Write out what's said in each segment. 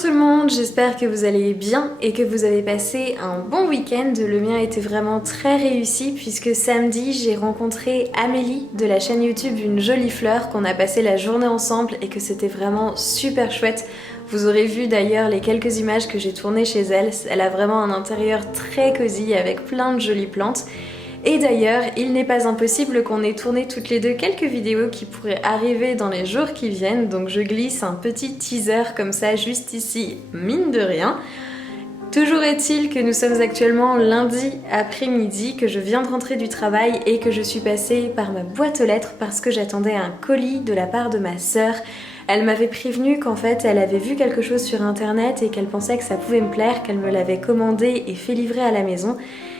Bonjour tout le monde, j'espère que vous allez bien et que vous avez passé un bon week-end. Le mien était vraiment très réussi puisque samedi j'ai rencontré Amélie de la chaîne YouTube Une Jolie Fleur, qu'on a passé la journée ensemble et que c'était vraiment super chouette. Vous aurez vu d'ailleurs les quelques images que j'ai tournées chez elle. Elle a vraiment un intérieur très cosy avec plein de jolies plantes. Et d'ailleurs, il n'est pas impossible qu'on ait tourné toutes les deux quelques vidéos qui pourraient arriver dans les jours qui viennent, donc je glisse un petit teaser comme ça juste ici, mine de rien. Toujours est-il que nous sommes actuellement lundi après-midi, que je viens de rentrer du travail et que je suis passée par ma boîte aux lettres parce que j'attendais un colis de la part de ma sœur. Elle m'avait prévenu qu'en fait elle avait vu quelque chose sur internet et qu'elle pensait que ça pouvait me plaire, qu'elle me l'avait commandé et fait livrer à la maison.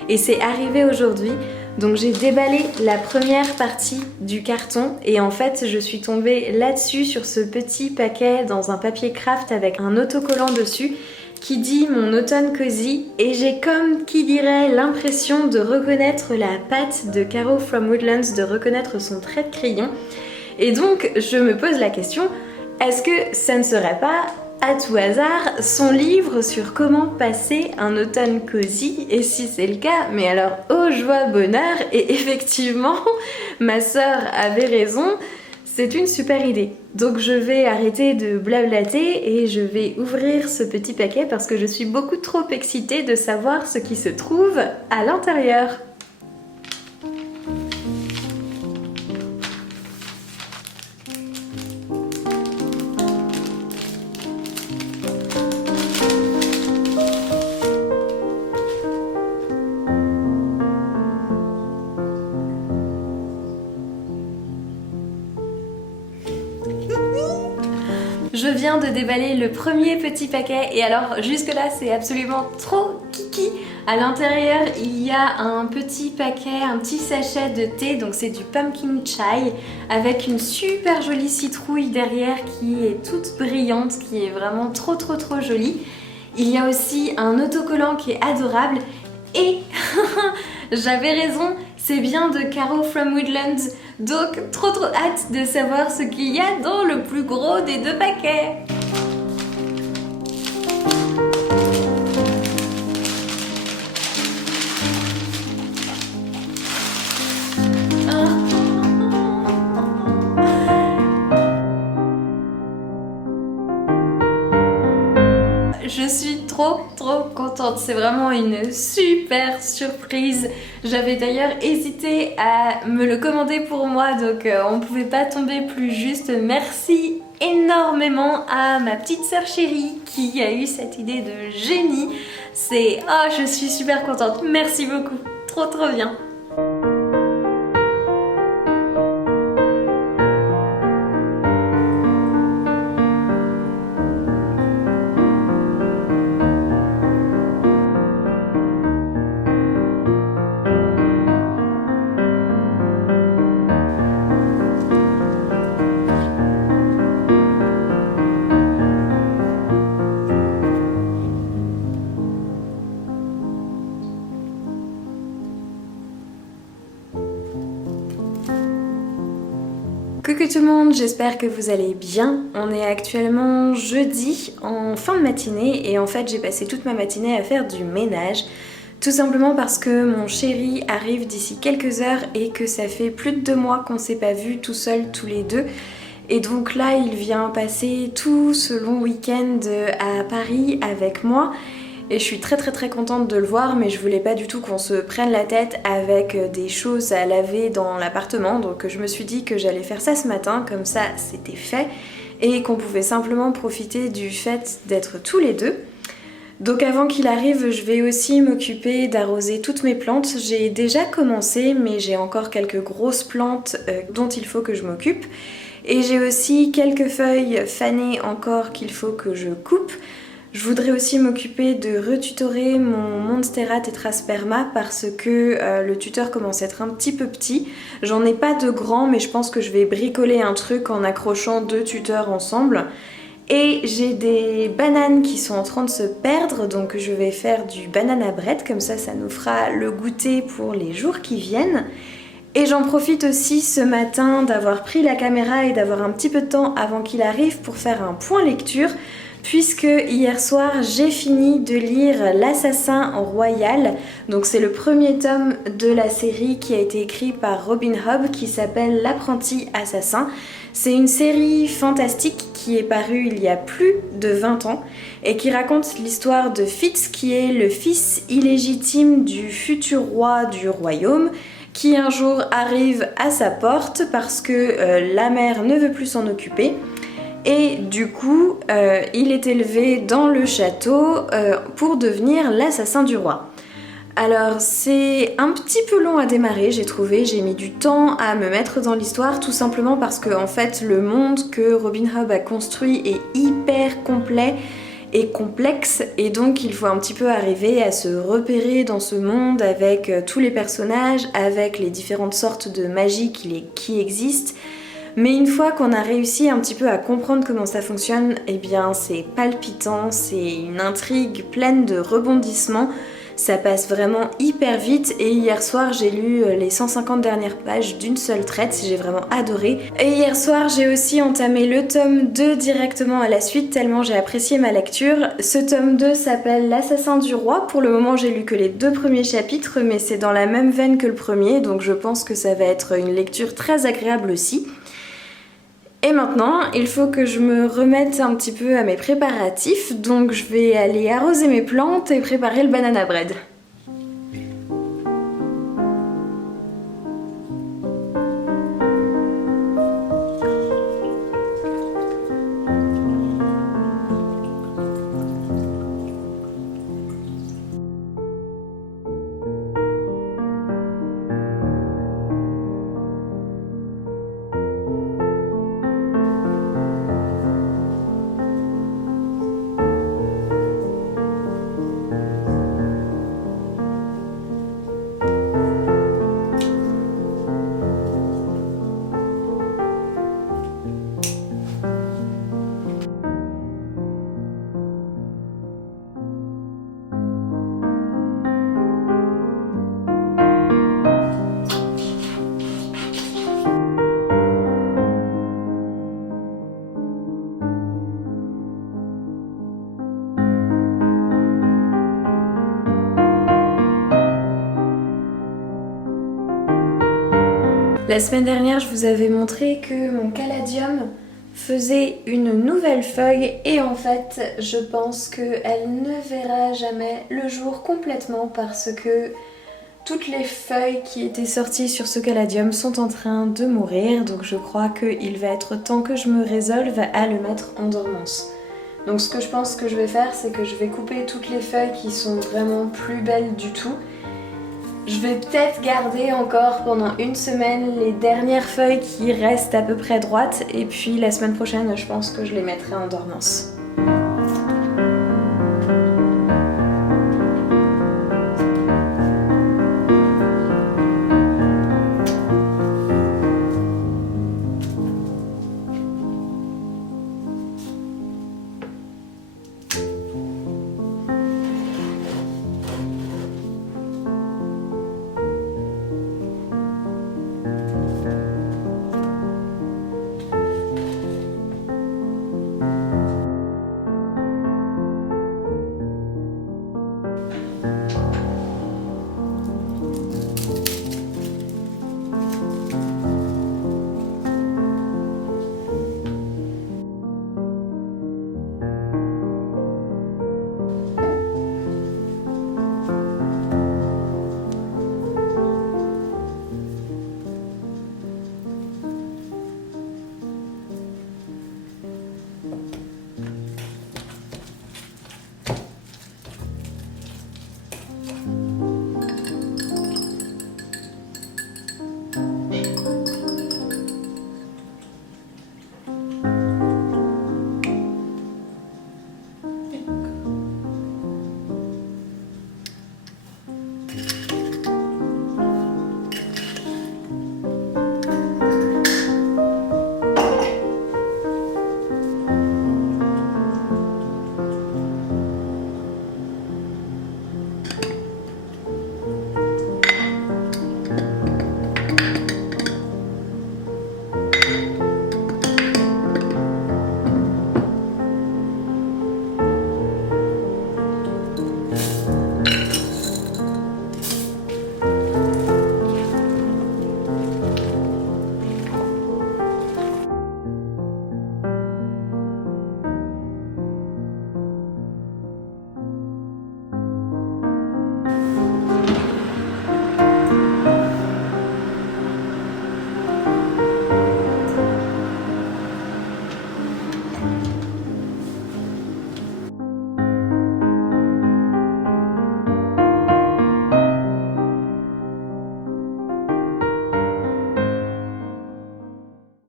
Et c'est arrivé aujourd'hui, donc j'ai déballé la première partie du carton et en fait je suis tombée là-dessus sur ce petit paquet dans un papier craft avec un autocollant dessus qui dit mon automne cosy, et j'ai comme qui dirait l'impression de reconnaître la patte de Caro from Woodlands, de reconnaître son trait de crayon. Et donc je me pose la question, est-ce que ça ne serait pas à tout hasard son livre sur comment passer un automne cosy? Et si c'est le cas, mais alors oh joie bonheur, et effectivement ma sœur avait raison, c'est une super idée. Donc je vais arrêter de blablater et je vais ouvrir ce petit paquet parce que je suis beaucoup trop excitée de savoir ce qui se trouve à l'intérieur. Je viens de déballer le premier petit paquet et alors jusque là c'est absolument trop kiki. À l'intérieur il y a un petit paquet, un petit sachet de thé, donc c'est du pumpkin chai avec une super jolie citrouille derrière qui est toute brillante, qui est vraiment trop jolie. Il y a aussi un autocollant qui est adorable et j'avais raison, c'est bien de Caro from Woodlands, donc trop hâte de savoir ce qu'il y a dans le plus gros des deux paquets. Je suis trop contente, c'est vraiment une super surprise. J'avais d'ailleurs hésité à me le commander pour moi, donc on ne pouvait pas tomber plus juste. Merci énormément à ma petite sœur chérie qui a eu cette idée de génie. Je suis super contente, merci beaucoup, trop bien. Coucou tout le monde, j'espère que vous allez bien. On est actuellement jeudi en fin de matinée et en fait j'ai passé toute ma matinée à faire du ménage. Tout simplement parce que mon chéri arrive d'ici quelques heures et que ça fait plus de 2 mois qu'on s'est pas vus tout seuls tous les deux. Et donc là il vient passer tout ce long week-end à Paris avec moi. Et je suis très contente de le voir, mais je voulais pas du tout qu'on se prenne la tête avec des choses à laver dans l'appartement, donc je me suis dit que j'allais faire ça ce matin, comme ça c'était fait, et qu'on pouvait simplement profiter du fait d'être tous les deux. Donc avant qu'il arrive, je vais aussi m'occuper d'arroser toutes mes plantes. J'ai déjà commencé, mais j'ai encore quelques grosses plantes dont il faut que je m'occupe. Et j'ai aussi quelques feuilles fanées encore qu'il faut que je coupe. Je voudrais aussi m'occuper de retutorer mon Monstera Tetrasperma parce que le tuteur commence à être un petit peu petit. J'en ai pas de grand, mais je pense que je vais bricoler un truc en accrochant 2 tuteurs ensemble. Et j'ai des bananes qui sont en train de se perdre, donc je vais faire du banana bread, comme ça nous fera le goûter pour les jours qui viennent. Et j'en profite aussi ce matin d'avoir pris la caméra et d'avoir un petit peu de temps avant qu'il arrive pour faire un point lecture. puisque hier soir j'ai fini de lire L'Assassin Royal. Donc c'est le premier tome de la série qui a été écrit par Robin Hobb qui s'appelle L'Apprenti Assassin. C'est une série fantastique qui est parue il y a plus de 20 ans et qui raconte l'histoire de Fitz qui est le fils illégitime du futur roi du royaume qui un jour arrive à sa porte parce que la mère ne veut plus s'en occuper. Et du coup, il est élevé dans le château pour devenir l'assassin du roi. Alors c'est un petit peu long à démarrer, j'ai trouvé, j'ai mis du temps à me mettre dans l'histoire tout simplement parce que en fait le monde que Robin Hobb a construit est hyper complet et complexe et donc il faut un petit peu arriver à se repérer dans ce monde avec tous les personnages, avec les différentes sortes de magie qui existent. Mais une fois qu'on a réussi un petit peu à comprendre comment ça fonctionne, eh bien c'est palpitant, c'est une intrigue pleine de rebondissements. Ça passe vraiment hyper vite et hier soir j'ai lu les 150 dernières pages d'une seule traite, j'ai vraiment adoré. Et hier soir j'ai aussi entamé le tome 2 directement à la suite tellement j'ai apprécié ma lecture. Ce tome 2 s'appelle L'Assassin du Roi. Pour le moment j'ai lu que les 2 premiers chapitres mais c'est dans la même veine que le premier donc je pense que ça va être une lecture très agréable aussi. Et maintenant, il faut que je me remette un petit peu à mes préparatifs, donc je vais aller arroser mes plantes et préparer le banana bread. La semaine dernière, je vous avais montré que mon caladium faisait une nouvelle feuille et en fait, je pense qu'elle ne verra jamais le jour complètement parce que toutes les feuilles qui étaient sorties sur ce caladium sont en train de mourir, donc je crois qu'il va être temps que je me résolve à le mettre en dormance. Donc ce que je pense que je vais faire, c'est que je vais couper toutes les feuilles qui sont vraiment plus belles du tout. Je vais peut-être garder encore pendant une semaine les dernières feuilles qui restent à peu près droites et puis la semaine prochaine je pense que je les mettrai en dormance.